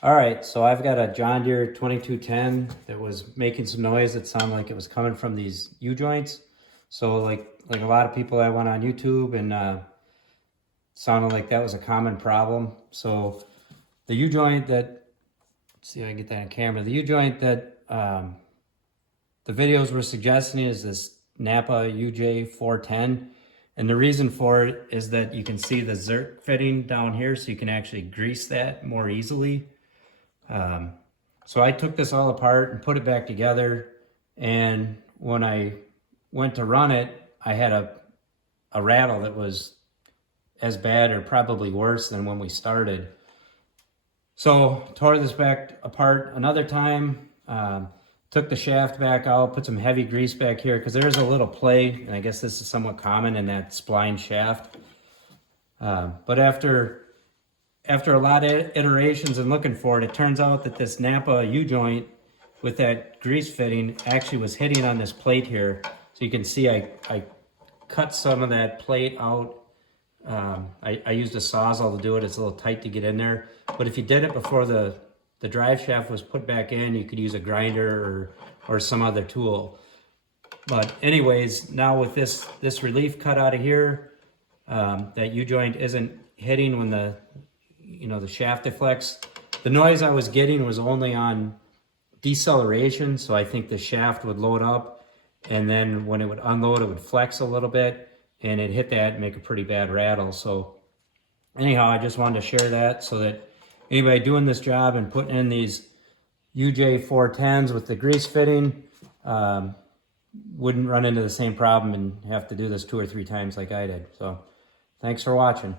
All right, so I've got a John Deere 2210 that was making some noise that sounded like it was coming from these U-joints. So like a lot of people, I went on YouTube and sounded like that was a common problem. So the U-joint that, let's see if I can get that on camera, the U-joint that the videos were suggesting is this Napa UJ410. And the reason for it is that you can see the Zerk fitting down here, so you can actually grease that more easily. So I took this all apart and put it back together, and when I went to run it, I had a rattle that was as bad or probably worse than when we started. So tore this back apart another time, took the shaft back out, put some heavy grease back here because there's a little play, and I guess this is somewhat common in that spline shaft. But after a lot of iterations and looking for it, it turns out that this Napa U-joint with that grease fitting actually was hitting on this plate here. So you can see I cut some of that plate out. I used a Sawzall to do it. It's a little tight to get in there. But if you did it before the drive shaft was put back in, you could use a grinder or some other tool. But anyways, now with this relief cut out of here, that U-joint isn't hitting when the shaft deflects. The noise I was getting was only on deceleration, so I think the shaft would load up, and then when it would unload, it would flex a little bit, and it hit that and make a pretty bad rattle. So anyhow, I just wanted to share that so that anybody doing this job and putting in these UJ410s with the grease fitting wouldn't run into the same problem and have to do this 2 or 3 times like I did. So thanks for watching.